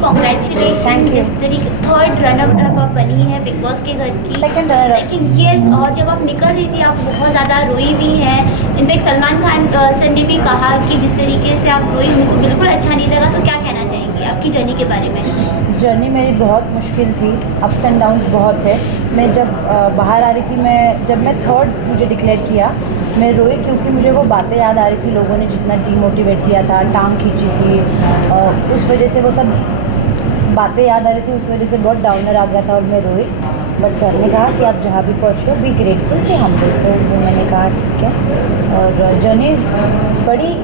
Congratulation, जिस तरीके third run up आप बनी है बिग बॉस के घर की। Second runner second, yes. और जब आप निकल रही थी आप बहुत ज़्यादा रोई भी हैं। इनफैक्ट सलमान खान सर ने भी कहा कि जिस तरीके से आप रोई उनको बिल्कुल अच्छा नहीं लगा। सो क्या कहना चाहेंगे आपकी जर्नी के बारे में? जर्नी मेरी बहुत मुश्किल थी, अप्स एंड डाउन्स बहुत थे। मैं जब बाहर आ रही थी, जब मैं थर्ड मुझे डिक्लेयर किया, मैं रोई क्योंकि मुझे वो बातें याद आ रही थी, लोगों ने जितना डीमोटिवेट किया था, टांग खींची थी, उस वजह से वो सब बातें याद आ रही थी, उस वजह से बहुत डाउनर आ गया था और मैं रोई। बट सर ने कहा कि आप जहाँ भी पहुँचे हो बी ग्रेटफुल कि हम लोग, तो मैंने कहा ठीक है। और जर्नी बड़ी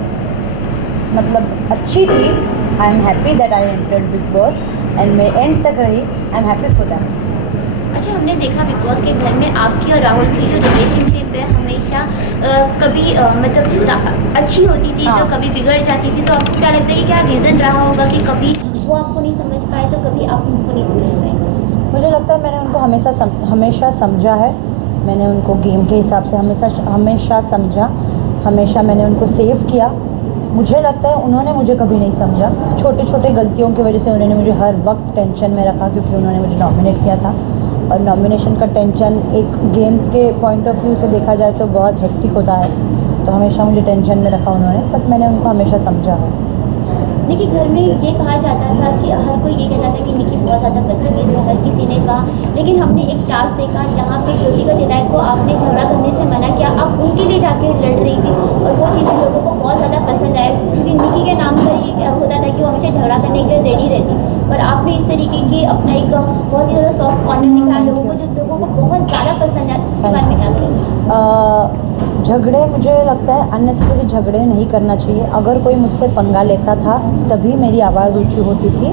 मतलब अच्छी थी। I am happy that I entered big boss and मैं एंड तक रही। I am happy for that. अच्छा, हमने देखा बिग बॉस के घर में आपकी और राहुल की जो रिलेशनशिप है हमेशा कभी मतलब अच्छी होती थी हाँ। तो कभी बिगड़ जाती थी। तो आपको क्या लगता है कि क्या रीज़न रहा होगा कि कभी वो आपको नहीं समझ पाए तो कभी आप उनको नहीं समझ पाए? मुझे लगता है मैंने उनको हमेशा समझा है। मैंने उनको गेम के हिसाब से हमेशा समझा, हमेशा मैंने उनको सेव किया। मुझे लगता है उन्होंने मुझे कभी नहीं समझा। छोटे छोटे गलतियों की वजह से उन्होंने मुझे हर वक्त टेंशन में रखा, क्योंकि उन्होंने मुझे नॉमिनेट किया था और नॉमिनेशन का टेंशन एक गेम के पॉइंट ऑफ व्यू से देखा जाए तो बहुत हेक्टिक होता है। तो हमेशा मुझे टेंशन में रखा उन्होंने, बट मैंने उनको हमेशा समझा है। निकी, घर में ये कहा जाता था कि हर कोई ये कहता था कि निकी बहुत ज़्यादा बदतमीज है, हर किसी ने कहा। लेकिन हमने एक टास्क देखा जहाँ पे ज्योतिका दिनायक को आपने झगड़ा करने से मना किया, आप उनके लिए जाके लड़ रही थी और वो चीज़ लोगों को बहुत ज़्यादा पसंद आया, क्योंकि निकी के नाम पर ये होता था कि वो हमेशा झगड़ा करने के लिए रेडी रहती। पर आपने इस तरीके की अपना एक बहुत ही ज़्यादा सॉफ्ट कॉर्नर दिखाया लोगों को, जो लोगों को बहुत ज़्यादा पसंद आया। उसके बारे में क्या कहेंगे? झगड़े, मुझे लगता है अननेसेसरी झगड़े नहीं करना चाहिए। अगर कोई मुझसे पंगा लेता था तभी मेरी आवाज़ ऊंची होती थी।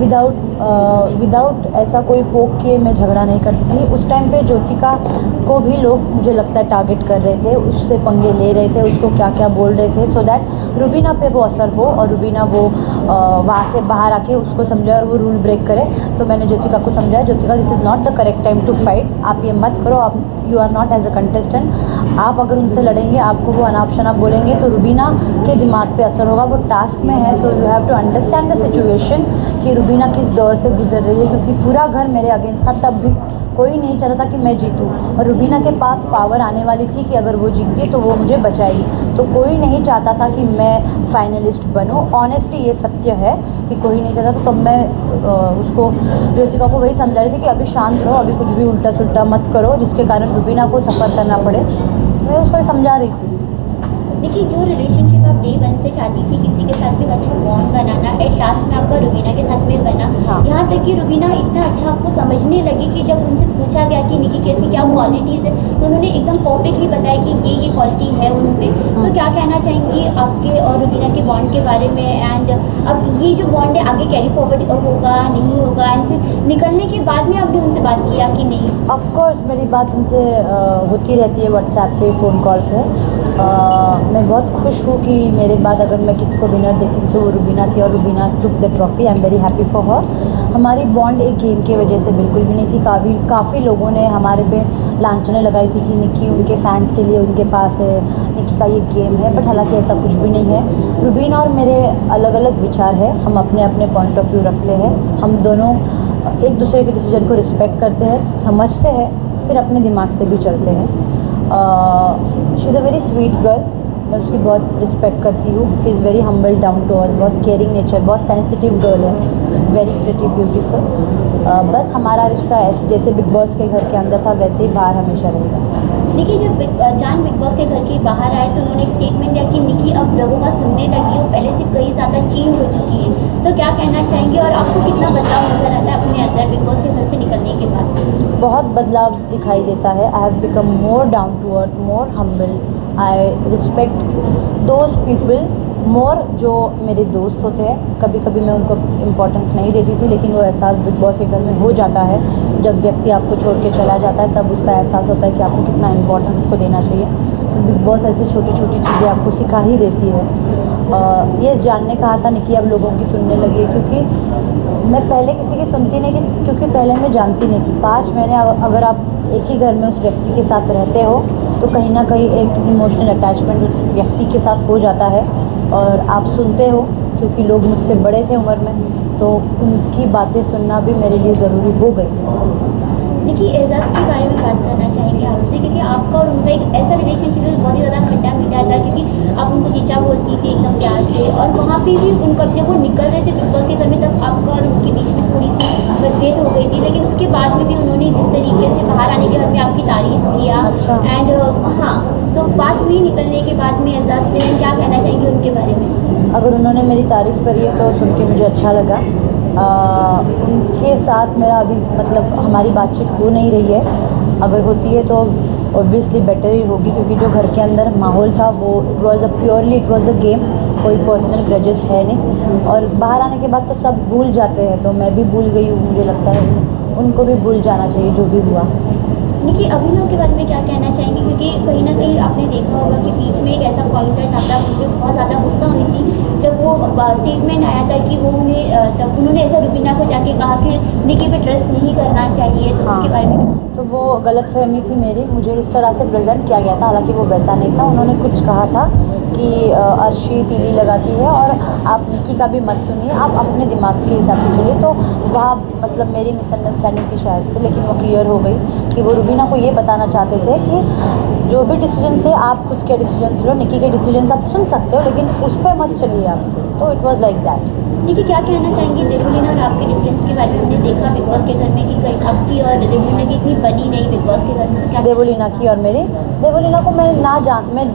विदाउट ऐसा कोई पोक किए मैं झगड़ा नहीं करती थी। उस टाइम पे ज्योतिका को भी लोग, मुझे लगता है, टारगेट कर रहे थे, उससे पंगे ले रहे थे, उसको क्या क्या बोल रहे थे, सो दैट रुबीना पे वो असर हो और रुबीना वो वहाँ से बाहर आके उसको समझे और वो रूल ब्रेक करे। तो मैंने ज्योतिका को समझाया, Jyotika this is not the correct time to fight. आप ये मत करो, आप you are not as a contestant. आप अगर उनसे लड़ेंगे, आपको वो अनाप शनाप बोलेंगे तो रुबीना के दिमाग पे असर होगा। वो टास्क में है तो you have to understand the situation कि रुबीना किस दौर से गुजर रही है, क्योंकि पूरा घर मेरे अगेंस्ट था। तब भी कोई नहीं चाहता था कि मैं जीतूँ और रुबीना के पास पावर आने वाली थी कि अगर वो जीतती तो वो मुझे बचाएगी। तो कोई नहीं चाहता था कि मैं फाइनलिस्ट बनूँ। ऑनेस्टली ये सत्य है कि कोई नहीं चाहता। तो तब मैं उसको, ज्योतिका को वही समझा रही थी कि अभी शांत रहो, अभी कुछ भी उल्टा सुल्टा मत करो जिसके कारण रुबीना को सफ़र करना पड़े। मैं उसको समझा रही थी। देखिए, जो रिलेशनशिप आप डे वन से चाहती थी किसी के साथ भी एक अच्छा बॉन्ड बनाना, एट लास्ट में आपका रुबीना के साथ में बना। हाँ। यहाँ तक कि रुबीना इतना अच्छा आपको समझने लगी कि जब उनसे पूछा गया कि निकी कैसी क्या क्वालिटीज़ है तो उन्होंने एकदम परफेक्टली बताया कि ये क्वालिटी है उनमें। सो क्या कहना चाहेंगी आपके और रुबीना के बॉन्ड के बारे में? एंड अब ये जो बॉन्ड है आगे कैरी फॉरवर्ड होगा नहीं होगा, एंड फिर निकलने के बाद में आपने उनसे बात किया कि नहीं? ऑफकोर्स मेरी बात उनसे होती रहती है, व्हाट्सएप पे, फ़ोन कॉल पे। मैं बहुत खुश हूँ कि मेरे बाद अगर मैं किसी को विनर देखती थी तो वो रुबीना थी और Rubina took the trophy. I am very happy for her. हमारी बॉन्ड एक गेम की वजह से बिल्कुल भी नहीं थी। काफ़ी लोगों ने हमारे पे लांछनें लगाई थी कि निकी उनके फैंस के लिए उनके पास है, निकी का ये गेम है, बट हालांकि ऐसा कुछ भी नहीं है। रुबीना और मेरे अलग अलग विचार है, हम अपने अपने पॉइंट ऑफ व्यू रखते हैं। हम दोनों एक दूसरे के डिसीजन को रिस्पेक्ट करते हैं, समझते हैं, फिर अपने दिमाग से भी चलते हैं। She is a very sweet girl. मैं उसकी बहुत रिस्पेक्ट करती हूँ। She is very humble, down to earth, बहुत केयरिंग नेचर, बहुत सेंसिटिव गर्ल है। She is very pretty, beautiful. बस हमारा रिश्ता ऐसे जैसे बिग बॉस के घर के अंदर था वैसे ही बाहर हमेशा रहेगा। देखिए, जब बिग बॉस के घर के बाहर आए तो उन्होंने एक स्टेटमेंट दिया कि निकी अब लोगों का सुनने लगी, वो पहले से कई ज़्यादा चेंज हो चुकी है। सो क्या कहना चाहेंगे और आपको कितना बदलाव नज़र आता है अपने अंदर बिग बॉस के घर से निकलने के बाद? बहुत बदलाव दिखाई देता है। I have become more down to earth, more humble. I respect those people more जो मेरे दोस्त होते हैं। कभी कभी मैं उनको इम्पोर्टेंस नहीं देती थी, लेकिन वो एहसास बिग बॉस के घर में हो जाता है। जब व्यक्ति आपको छोड़ के चला जाता है तब उसका एहसास होता है कि आपको कितना इम्पोर्टेंस उसको देना चाहिए। तो बिग बॉस ऐसी छोटी छोटी चीज़ें आपको सिखा ही देती है। ये जानने कहा था निकी अब लोगों की सुनने लगी है, क्योंकि मैं पहले किसी की सुनती नहीं थी, क्योंकि पहले मैं जानती नहीं थी। 5 महीने अगर आप एक ही घर में उस व्यक्ति के साथ रहते हो तो कहीं ना कहीं एक इमोशनल अटैचमेंट उस व्यक्ति के साथ हो जाता है और आप सुनते हो, क्योंकि लोग मुझसे बड़े थे उम्र में। तो उनकी बातें सुनना भी मेरे लिए ज़रूरी हो गई। देखिए एजाज के बारे में बात करना चाहेंगे आपसे, क्योंकि आपका और उनका एक ऐसा रिलेशनशिप बहुत ही ज़्यादा खट्टा मीठा था, क्योंकि आप उनको चीचा बोलती थी एकदम प्यार से, और वहाँ पे भी उनका जब वो निकल रहे थे बिग बॉस के घर में तब आपका और उनके बीच में थोड़ी सी मतभेद हो गई थी, लेकिन उसके बाद में भी उन्होंने जिस तरीके से बाहर आने के बाद में आपकी तारीफ़ किया। अच्छा। एंड हाँ, सो बात हुई निकलने के बाद में एजाज से, क्या कहना चाहेंगे उनके बारे में? अगर उन्होंने मेरी तारीफ़ करी है तो सुन के मुझे अच्छा लगा। उनके साथ मेरा अभी मतलब हमारी बातचीत हो नहीं रही है, अगर होती है तो ऑब्वियसली बेटर ही होगी, क्योंकि जो घर के अंदर माहौल था वो इट वॉज़ अ गेम, कोई पर्सनल ग्रजेस है नहीं, और बाहर आने के बाद तो सब भूल जाते हैं, तो मैं भी भूल गई हूँ। मुझे लगता है उनको भी भूल जाना चाहिए जो भी हुआ। देखिए अभिनव के बारे में क्या कहना चाहेंगे, क्योंकि कहीं ना कहीं आपने देखा होगा कि बीच में एक ऐसा पॉइंट था जहाँ पर आप उन पर बहुत ज़्यादा गुस्सा हुई थी, जब वो स्टेटमेंट आया था कि वो तब उन्होंने ऐसा रुबीना को जाके कहा कि निकी पे ट्रस्ट नहीं करना चाहिए, तो हाँ। उसके बारे में? तो वो गलतफहमी थी मेरी, मुझे इस तरह से प्रेजेंट किया गया था, हालांकि वो वैसा नहीं था। उन्होंने कुछ कहा था कि अर्शी तीली लगाती है और आप निकी का भी मत सुनिए, आप अपने दिमाग के हिसाब से चलिए। तो वहाँ मतलब मेरी मिसअंडरस्टैंडिंग थी शायद से, लेकिन वो क्लियर हो गई कि वो रुबीना को ये बताना चाहते थे कि जो भी डिसीजन से आप खुद के डिसीजन लो, निकी के डिसीजन आप सुन सकते हो, लेकिन उस पर मत चलिए आप। तो इट वॉज़ लाइक दैट। देखिए क्या कहना चाहेंगे देवलीना और आपके डिफरेंस के बारे में? हमने देखा बिग बॉस के घर में कि कहीं आपकी और देवलीना की इतनी बनी नहीं बिग बॉस के घर में, से क्या? देवलीना की और मेरी, देवलीना को मैं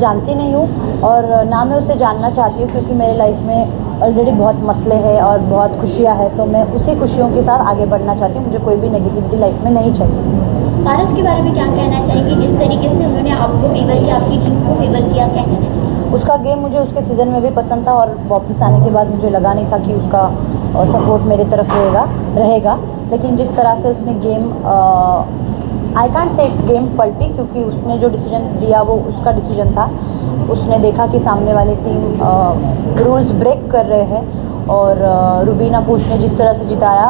जानती नहीं हूँ और ना मैं उसे जानना चाहती हूँ, क्योंकि मेरे लाइफ में ऑलरेडी बहुत मसले हैं और बहुत खुशियाँ हैं, तो मैं उसी खुशियों के साथ आगे बढ़ना चाहती हूँ। मुझे कोई भी नेगेटिविटी लाइफ में नहीं चाहिए। पारस के बारे में क्या कहना चाहेंगे, जिस तरीके से उन्होंने आपको फेवर किया, आपकी टीम को फेवर किया, क्या कहना चाहिए? उसका गेम मुझे उसके सीज़न में भी पसंद था, और वापस आने के बाद मुझे लगा नहीं था कि उसका सपोर्ट मेरे तरफ रहेगा। लेकिन जिस तरह से उसने game I can't say it's game पलटी, क्योंकि उसने जो डिसीजन दिया वो उसका डिसीजन था। उसने देखा कि सामने वाली टीम रूल्स ब्रेक कर रहे हैं, और रुबीना को उसने जिस तरह से जिताया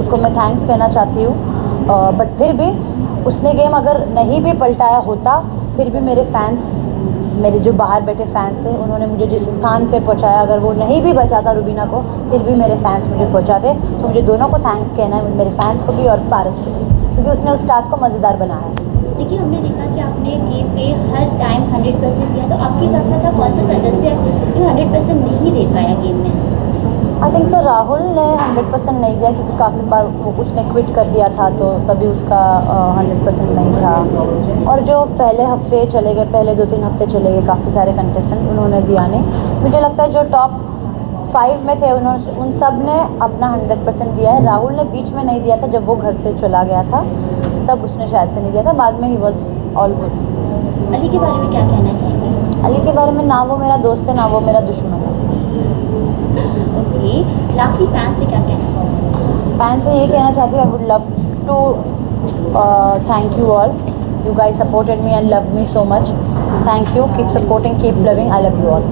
उसको मैं थैंक्स कहना चाहती हूँ। बट फिर भी उसने गेम अगर नहीं भी पलटाया होता, फिर भी मेरे जो बाहर बैठे फैंस थे, उन्होंने मुझे जिस स्थान पे पहुंचाया, अगर वो नहीं भी बचाता रुबीना को, फिर भी मेरे फैंस मुझे पहुंचाते। तो मुझे दोनों को थैंक्स कहना है, मेरे फैंस को भी और पारस को भी, क्योंकि उसने उस टास्क को मज़ेदार बनाया। देखिए हमने देखा कि आपने गेम पे हर टाइम 100% दिया, तो आपके हिसाब से ऐसा कौन सा सदस्य है जो 100% नहीं दे पाया गेम में? आई थिंक सर राहुल ने 100% नहीं दिया, क्योंकि काफ़ी बार उसने क्विट कर दिया था, तो तभी उसका 100% नहीं था। और जो पहले 2-3 हफ्ते चले गए काफ़ी सारे कंटेस्टेंट, उन्होंने दिया नहीं। मुझे लगता है जो टॉप 5 में थे उन सब ने अपना 100% दिया है। राहुल ने बीच में नहीं दिया था, जब वो घर से चला गया था तब उसने शायद से नहीं दिया था, बाद में he was all good. Ali के बारे में क्या कहना चाहेंगे? अली के बारे में, ना वो मेरा दोस्त है ना वो मेरा दुश्मन है। ओके, लास्टली फैन से क्या कहना? फैन से ये कहना चाहती हूँ, I would love to thank you all, you guys supported me and loved me so much. Thank you, keep supporting, keep loving, I love you all.